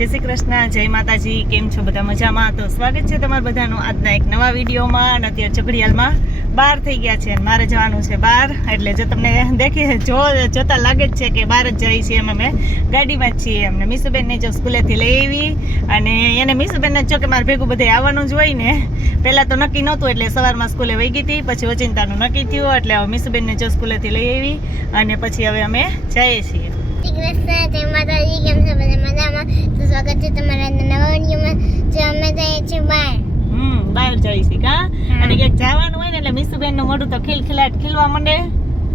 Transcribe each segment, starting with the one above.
જય શ્રી કૃષ્ણ, જય માતાજી, કેમ છો બધા મજામાં? તો સ્વાગત છે તમારા બધાનું આજના એક નવા વિડીયોમાં અને અત્યારે ચકડિયાલમાં બહાર થઈ ગયા છે અને મારે જવાનું છે બહાર એટલે જો તમને દેખી જો જોતા લાગે જ છે કે બહાર જ જઈએ છીએ એમ અમે. ગાડીમાં જ છીએ એમને મીસુબેનને જો સ્કૂલેથી લઈ આવી અને એને મીસુબેનને જો કે મારે ભેગું બધે આવવાનું જ હોય ને, પહેલાં તો નક્કી નહોતું એટલે સવારમાં સ્કૂલે વહી ગઈ હતી, પછી ઓચિંતાનું નક્કી થયું, એટલે હવે મીસુબેનને જો સ્કૂલેથી લઈ આવી અને પછી હવે અમે જઈએ છીએ. શ્રી કૃષ્ણ જય માતાજી કેમ છો બધા મજામાં તો સ્વાગત છે તમારા નવા વિડીયોમાં જે અમે જઈએ છીએ બહાર હમ બહાર જઈ છે કા અને જવાનું હોય ને એટલે મીસુબેનનું મોઢું તો ખિલખિલાટ ખીલવા માંડે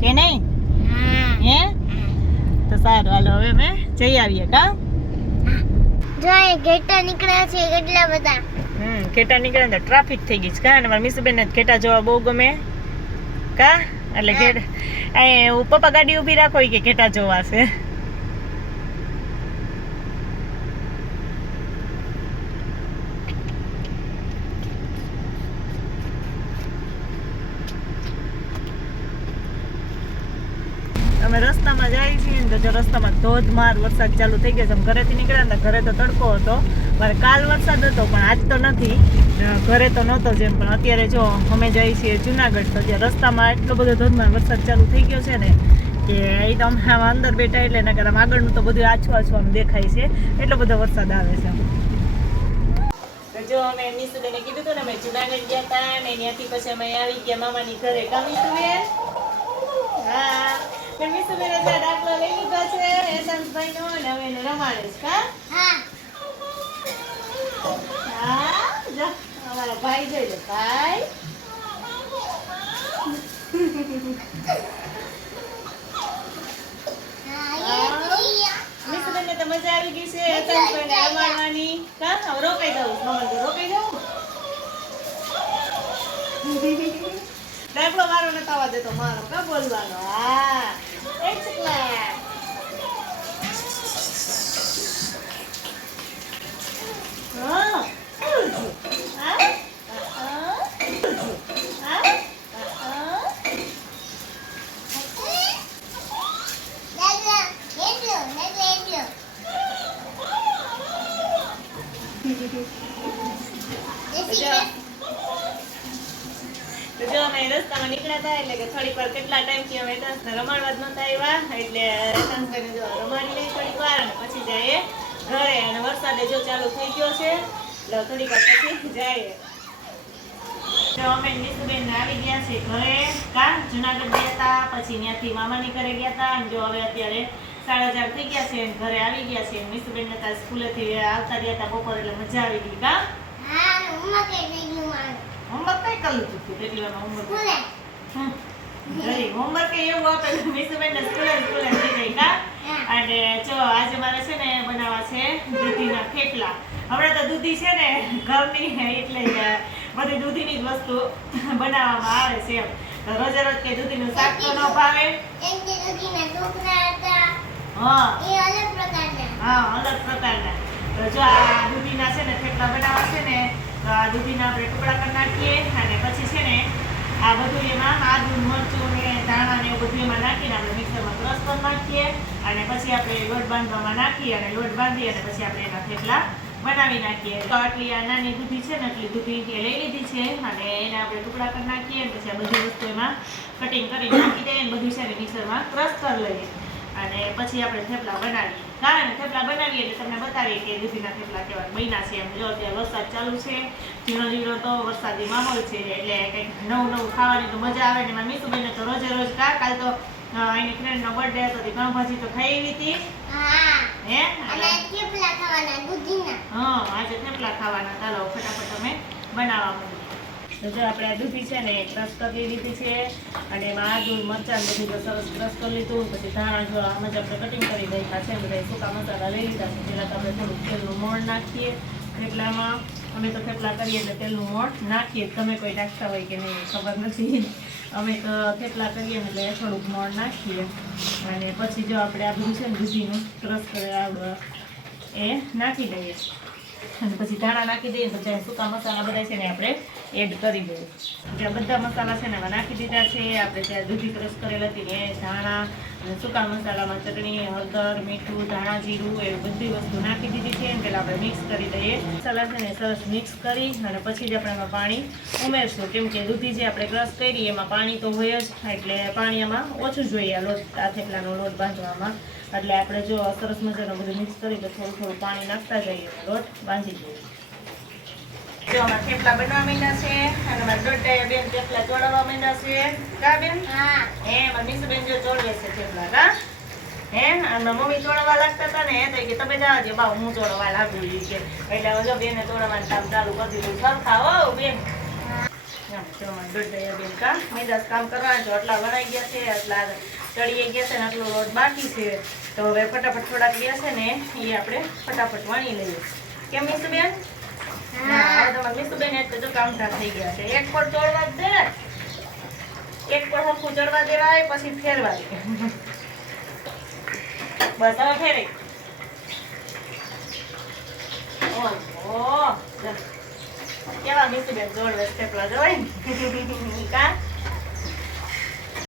કે નહીં હે તો સારું હાલો હવે અમે જઈ આવીએ કા જો એ ઘેટા નીકળ્યા છે કેટલા બધા હમ ઘેટા નીકળ્યા તો ટ્રાફિક થઈ ગઈ છે કા અને મારા મીસુબેન ને ઘેટા જોવા બહુ ગમે કા એટલે. ઘેટ પપ્પા ગાડી ઊભી રાખો કે ઘેટા જોવા છે અમે રસ્તામાં જઈએ છીએ ને તો જો રસ્તામાં ધોધમાર વરસાદ ચાલુ થઈ ગયો છે ઘરેથી નીકળ્યા ને ઘરે તો તડકો હતો. મારે કાલ વરસાદ હતો, પણ આજ તો નથી. ઘરે તો નહોતો જેમ, પણ અત્યારે જો અમે જઈએ છીએ જુનાગઢ, તો ત્યાં રસ્તામાં એટલો બધો ધોધમાર વરસાદ ચાલુ થઈ ગયો છે ને કે એ તો આમ અંદર બેઠા એટલે એના આમ આગળનું તો બધું આછું આછું આમ દેખાય છે. એટલો બધો વરસાદ આવે છે. જો અમે મીસુબેને કીધું હતું ને, અમે જુનાગઢ ગયા હતા ને, ત્યાંથી પછી અમે આવી ગયા, મામાની ઘરે. કા તું હા. મેં મીસુબેને જે દાખલો લઈ લીધો છે એસંતભાઈનો અને હવે એને રમાડે કા હા હા જો અમારા ભાઈ જોઈ લો ભાઈ મીસુબેનને તો મજા આવી ગઈ છે એસંતભાઈને રમાડવાની કા હવે રોકાઈ દઉં મમ્મી રોકાઈ દઉં દાખલો મારો નતો આવવા દેતો, મારો કા બોલવાનો? હા. એક ચકલા હા હા હા તો અમે રસ્તામાં હતા એટલે થોડીક અમે જો ચાલુ થઈ ગયો થોડીક વાર પછી જઈએ. આવી ગયા છે ઘરે. કા? જુનાગઢ ગયા હતા, પછી ત્યાંથી મામાની ઘરે ગયા હતા. અને જો હવે અત્યારે સાડા ચાર થઈ ગયા છે ઘરે આવી ગયા છે નીસુબેન ને ત્યાં સ્કૂલેથી આવતા રહ્યા હતા બપોર, એટલે મજા આવી ગઈ. કા? કરી લીધું તું કેટલી હોમવર્ક સ્કૂલે? હમ. જરી હોમવર્ક એવું આપે છે સ્કૂલે સ્કૂલે જઈ ગઈ અને જો આજે મારે છે ને બનાવવા છે દૂધીના થેપલા. હમણાં તો દૂધી છે ને ઘરની એટલે જ બધી દૂધીની જ વસ્તુ બનાવવામાં આવે છે એમ. તો રોજે રોજ કે દૂધીનું શાક તો ન ભાવે? દૂધીના ઢોકળા હતા હા. એ અલગ પ્રકારના. હા અલગ પ્રકારના. તો જો આ દૂધીના છે ને થેપલા બનાવવા છે ને દૂધીના આપણે ટુકડા કરી નાખીએ અને પછી છે ને આ બધું એમાં આદુ, મરચું ને ધાણા ને એવું બધું એમાં નાખીને આપણે મિક્સરમાં ક્રશ કરી નાખીએ અને પછી આપણે લોટ બાંધવામાં નાખીએ અને લોટ બાંધી અને પછી આપણે એના થેપલા બનાવી નાખીએ. તો આટલી આ નાની દૂધી છે ને એટલી દૂધી લઈ લીધી છે અને એને આપણે ટુકડા કરી નાખીએ પછી આ બધી વસ્તુ એમાં કટિંગ કરી નાખી દઈએ બધું છે ને મિક્સરમાં ક્રશ કરી લઈએ. અને પછી આપણે થેપલા બનાવીએ. કારણ થેપલા બનાવીએ એટલે તમને બતાવીએ કે દૂધીના થેપલા કેવા બન્યા છે એમ. જો અત્યારે વરસાદ ચાલુ છે ઝીણો ઝીણો તો વરસાદી માહોલ છે એટલે કંઈક નવું નવું ખાવાની તો મજા આવે ને એમાં મીઠું તો રોજે રોજ કા કાલ તો એની ફ્રેન્ડનો બર્થડે હતો તે ઘઉં તો ખાઈ એવી હતી. હા. હે? અને થેપલા ખાવાના દૂધીના. હા આજે થેપલા ખાવાના. ચાલો ફટાફટ અમે બનાવવા તો જો આપણે આ દૂધી છે ને ક્રશ કરી લીધી છે અને એમાં આદુ, મરચાં બધું તો સરસ ક્રશ કરી લીધું પછી ધાણા જો આમ જ આપણે કટિંગ કરી નાખ્યા છે બધા સૂકા મસાલા લઈ લીધા છે. પહેલાં તો આપણે થોડું તેલનું મોણ નાખીએ થેપલામાં. અમે તો થેપલા કરીએ એટલે તેલનું મોણ નાખીએ. તમે કોઈ નાખતા હોય કે નહીં ખબર નથી. અમે તો થેપલા કરીએ ને એટલે થોડુંક મોણ નાખીએ. અને પછી જો આપણે આ બધું છે ને દૂધીનું ક્રશ કરે એ નાખી દઈએ. અને પછી ધાણા નાખી દઈએ પછી સૂકા મસાલા બધા છે ને આપણે એડ કરી દઈએ. જે બધા મસાલા છે ને એમાં નાખી દીધા છે. આપણે ત્યાં દૂધી ક્રશ કરેલ હતી ને ધાણા સૂકા મસાલામાં ચટણી, હળદર, મીઠું, ધાણા, જીરું એ બધી વસ્તુ નાખી દીધી છે આપણે મિક્સ કરી દઈએ. મસાલા છે ને સરસ મિક્સ કરી અને પછી જ આપણે એમાં પાણી ઉમેરશું. કેમ કે દૂધી જે આપણે ક્રશ કરી એમાં પાણી તો હોય જ એટલે પાણી એમાં ઓછું જોઈએ લોટ આ થેપલાનો લોટ બાંધવામાં. એટલે આપણે જો સરસ મજાનું બધું મિક્સ કરી તો થોડું થોડું પાણી નાખતા જઈએ લોટ બાંધી દઈએ. જો અમારા થેપલા બનવા માંડ્યા છે અને અમારા દોઢ બેન થેપલા ચોળવા માંડ્યા છે. કા બેન? હા. હે મારી બેન જો ચોળવે છે થેપલા કા? હે? અને મમ્મી ચોળવા લાગતા હતા ને તો કે તમે જાઓ છો બા હું ચોળવા લાગુ ઈ એટલે હવે બેને ચોળવાનું કામ ચાલુ કરી દીધું. સરખા હો બેન. એમ જો કામ છે ગયા છે ચડીએ ગયા છે ને આટલો બાકી છે. તો હવે ફટાફટ થોડાક ગયા છે ને એ આપણે ફટાફટ વણી લઈએ. કેમ મીસુબેન બેન? મીસુબેન એટલે જો કામઠા થઈ ગયા છે. એક પર ચોડવા જ દે એક પર હરખું ચડવા દેવાય પછી ફેરવા દે. બસ હવે ફેરી. ઓહો. કેવા મીસુબેન જોડવે થેપલા જોવાય ને